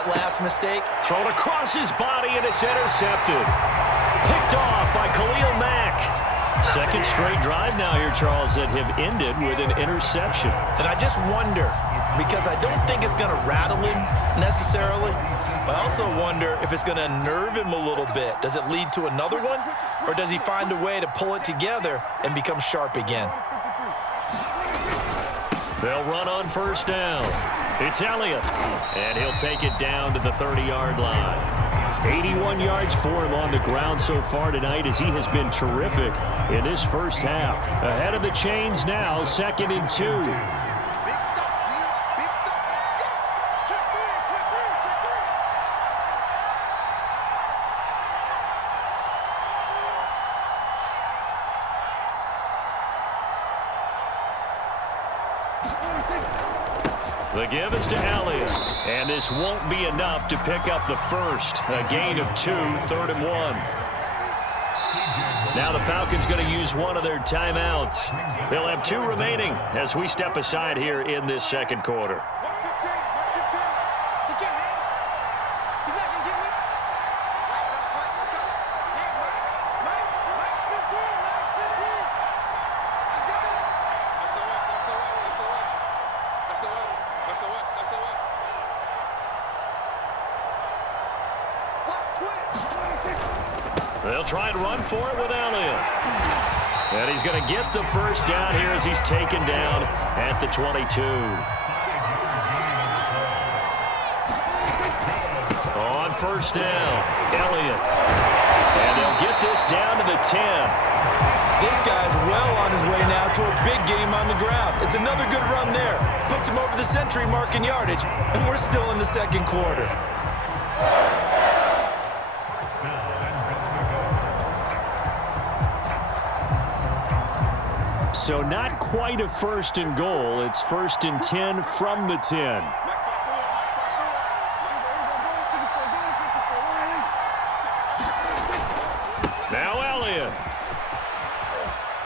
that last mistake. Thrown across his body, and it's intercepted. Picked off by Khalil Mack. Second straight drive now here, Charles, that have ended with an interception. And I just wonder, because I don't think it's going to rattle him necessarily, but I also wonder if it's going to nerve him a little bit. Does it lead to another one, or does he find a way to pull it together and become sharp again? They'll run on first down. It's Elliott, and he'll take it down to the 30-yard line. 81 yards for him on the ground so far tonight as he has been terrific in this first half. Ahead of the chains now, 2nd and 2. The give is to Elliott, and this won't be enough to pick up the first. A gain of 2, 3rd and 1. Now the Falcons going to use one of their timeouts. They'll have 2 remaining as we step aside here in this second quarter. They'll try and run for it with Elliott. And he's going to get the first down here as he's taken down at the 22. On first down, Elliott. And they'll get this down to the 10. This guy's well on his way now to a big game on the ground. It's another good run there. Puts him over the century mark in yardage, and we're still in the second quarter. So not quite a 1st and goal. It's 1st and 10 from the 10. Now Elliott.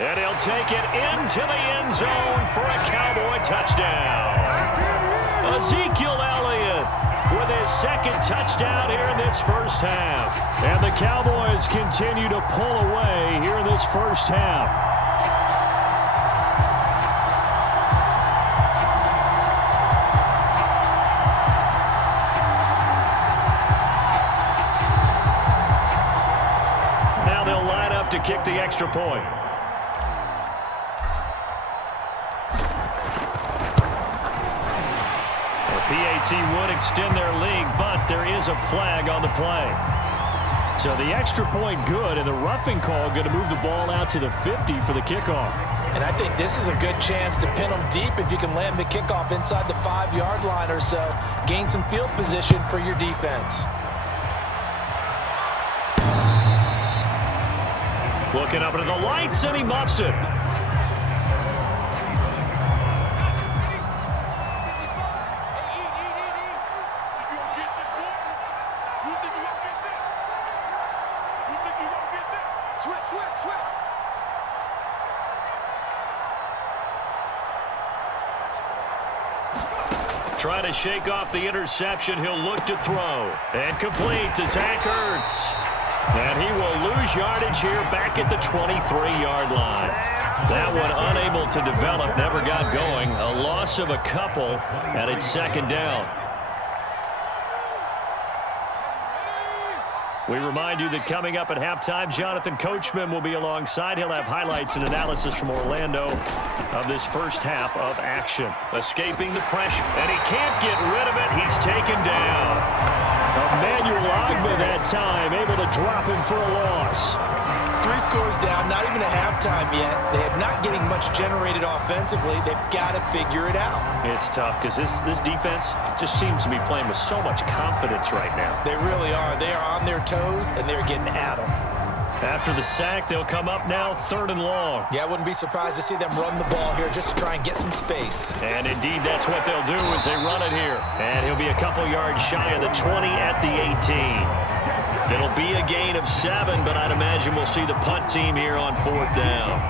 And he'll take it into the end zone for a Cowboy touchdown. Ezekiel Elliott with his 2nd touchdown here in this first half. And the Cowboys continue to pull away here in this first half. To kick the extra point. The PAT would extend their lead, but there is a flag on the play. So the extra point good, and the roughing call going to move the ball out to the 50 for the kickoff. And I think this is a good chance to pin them deep if you can land the kickoff inside the 5-yard line or so. Gain some field position for your defense. Looking up into the lights, and he muffs it. Trying to shake off the interception. He'll look to throw. And complete to Zach Ertz. And he will lose yardage here back at the 23-yard line. That one unable to develop, never got going. A loss of a couple, and it's 2nd down. We remind you that coming up at halftime, Jonathan Coachman will be alongside. He'll have highlights and analysis from Orlando of this first half of action. Escaping the pressure, and he can't get rid of it. He's taken down. Emmanuel Ogbah that time, able to drop him for a loss. 3 scores down, not even a halftime yet. They are not getting much generated offensively. They've got to figure it out. It's tough because this defense just seems to be playing with so much confidence right now. They really are. They are on their toes, and they're getting at them. After the sack, they'll come up now 3rd and long. Yeah, I wouldn't be surprised to see them run the ball here just to try and get some space. And indeed, that's what they'll do as they run it here. And he'll be a couple yards shy of the 20 at the 18. It'll be a gain of 7, but I'd imagine we'll see the punt team here on 4th down.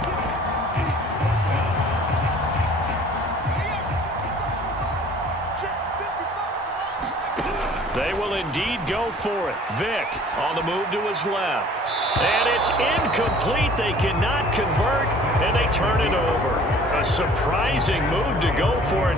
They They will indeed go for it. Vick on the move to his left. And it's incomplete. They cannot convert, and they turn it over. A surprising move to go for it.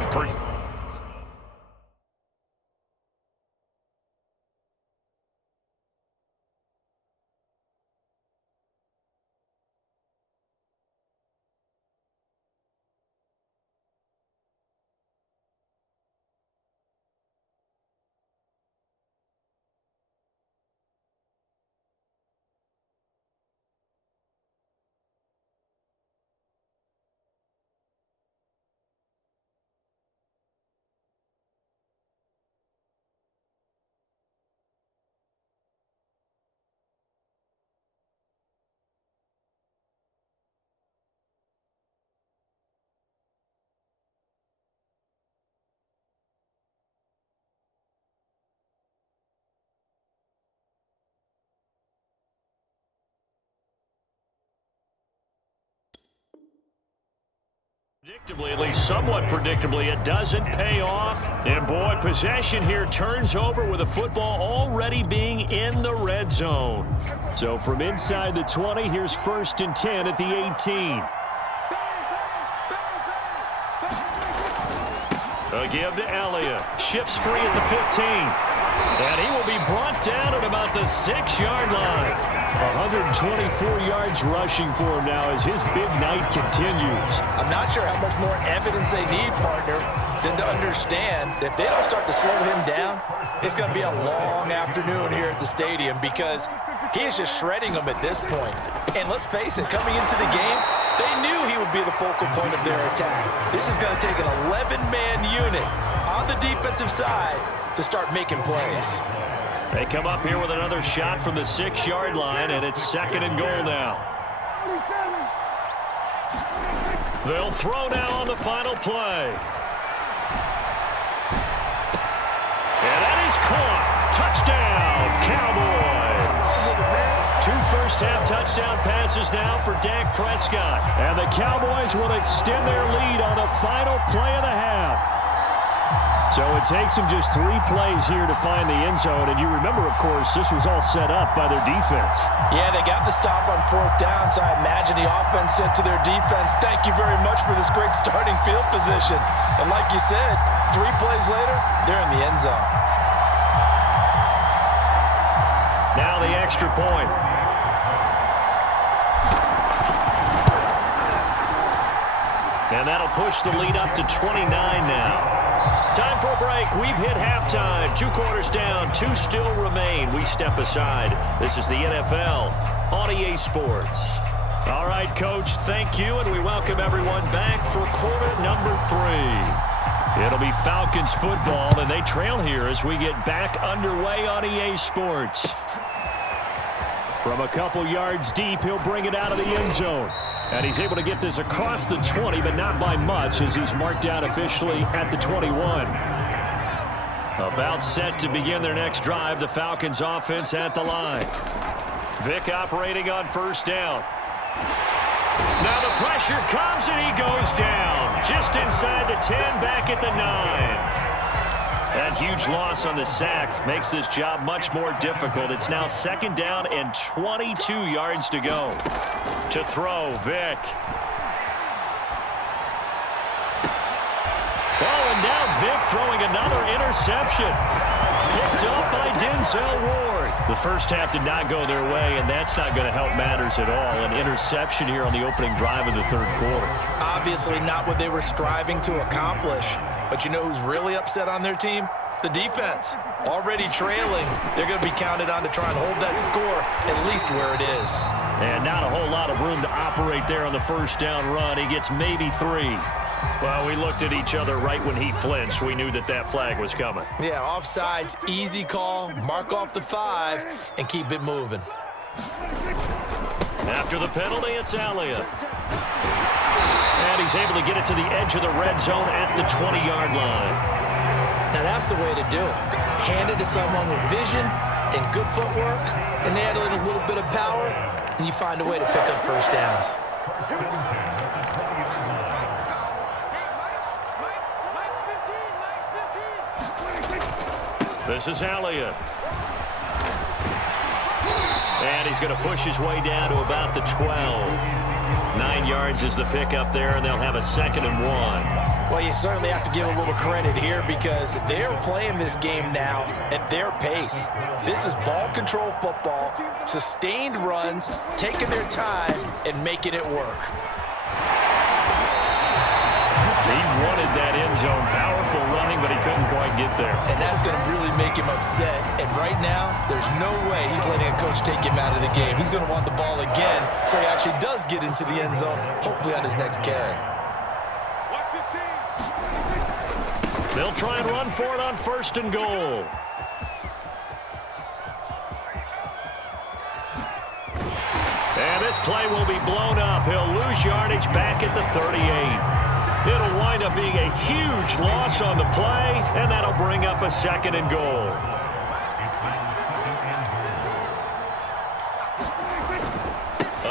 Predictably, at least somewhat predictably, it doesn't pay off. And boy, possession here turns over with the football already being in the red zone. So from inside the 20, here's 1st and 10 at the 18. A give to Elliott. Shifts free at the 15. And he will be brought down at about the 6-yard line. 124 yards rushing for him now as his big night continues. I'm not sure how much more evidence they need, partner, than to understand that if they don't start to slow him down, it's going to be a long afternoon here at the stadium because he is just shredding them at this point. And let's face it, coming into the game, they knew he would be the focal point of their attack. This is going to take an 11-man unit on the defensive side to start making plays. They come up here with another shot from the 6-yard line, and it's 2nd and goal now. They'll throw now on the final play. And that is caught. Touchdown, Cowboys. 2 first-half touchdown passes now for Dak Prescott. And the Cowboys will extend their lead on the final play of the half. So it takes them just 3 plays here to find the end zone. And you remember, of course, this was all set up by their defense. Yeah, they got the stop on 4th down, so I imagine the offense said to their defense, thank you very much for this great starting field position. And like you said, 3 plays later, they're in the end zone. Now the extra point. And that'll push the lead up to 29 now. Time for a break. We've hit halftime. 2 quarters down. 2 still remain. We step aside. This is the NFL on EA Sports. All right, Coach, thank you, and we welcome everyone back for quarter number 3. It'll be Falcons football, and they trail here as we get back underway on EA Sports. From a couple yards deep, he'll bring it out of the end zone. And he's able to get this across the 20, but not by much as he's marked down officially at the 21. About set to begin their next drive, the Falcons offense at the line. Vick operating on 1st down. Now the pressure comes and he goes down. Just inside the 10, back at the 9. That huge loss on the sack makes this job much more difficult. It's now 2nd down and 22 yards to go. To throw, Vick. Oh, and now Vick throwing another interception. Picked up by Denzel Ward. The first half did not go their way, and that's not going to help matters at all. An interception here on the opening drive of the 3rd quarter. Obviously not what they were striving to accomplish. But you know who's really upset on their team? The defense. Already trailing. They're going to be counted on to try and hold that score at least where it is. And not a whole lot of room to operate there on the 1st down run. He gets maybe 3. Well, we looked at each other right when he flinched. We knew that that flag was coming. Yeah, offsides, easy call. Mark off the 5 and keep it moving. After the penalty, it's Elliott. And he's able to get it to the edge of the red zone at the 20-yard line. Now that's the way to do it. Hand it to someone with vision and good footwork, and add in a little bit of power, and you find a way to pick up 1st downs. This is Elliott. And he's going to push his way down to about the 12. 9 yards is the pickup there, and they'll have a 2nd and 1. Well, you certainly have to give a little credit here because they're playing this game now at their pace. This is ball control football, sustained runs, taking their time and making it work. He wanted that end zone, powerful running, but he couldn't quite get there. And that's going to really make him upset. And right now, there's no way he's letting a coach take him out of the game. He's going to want the ball again, so he actually does get into the end zone, hopefully on his next carry. They'll try and run for it on 1st and goal. And this play will be blown up. He'll lose yardage back at the 38. It'll wind up being a huge loss on the play, and that'll bring up a 2nd and goal.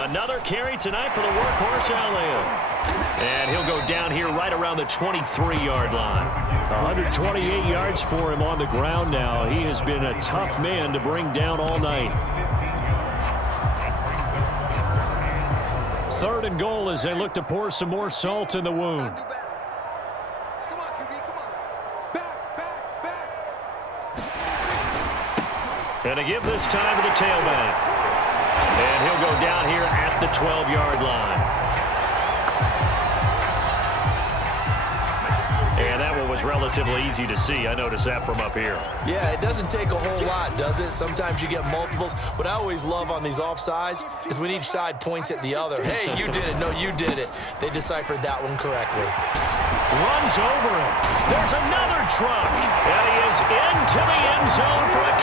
Another carry tonight for the workhorse Elliott. And he'll go down here right around the 23-yard line. 128 yards for him on the ground now. He has been a tough man to bring down all night. 3rd and goal as they look to pour some more salt in the wound. And a give this time to the tailback. And he'll go down here at the 12-yard line. And that one was relatively easy to see. I noticed that from up here. Yeah, it doesn't take a whole lot, does it? Sometimes you get multiples. What I always love on these offsides is when each side points at the other. Hey, you did it. No, you did it. They deciphered that one correctly. Runs over him. There's another truck. And he is into the end zone for a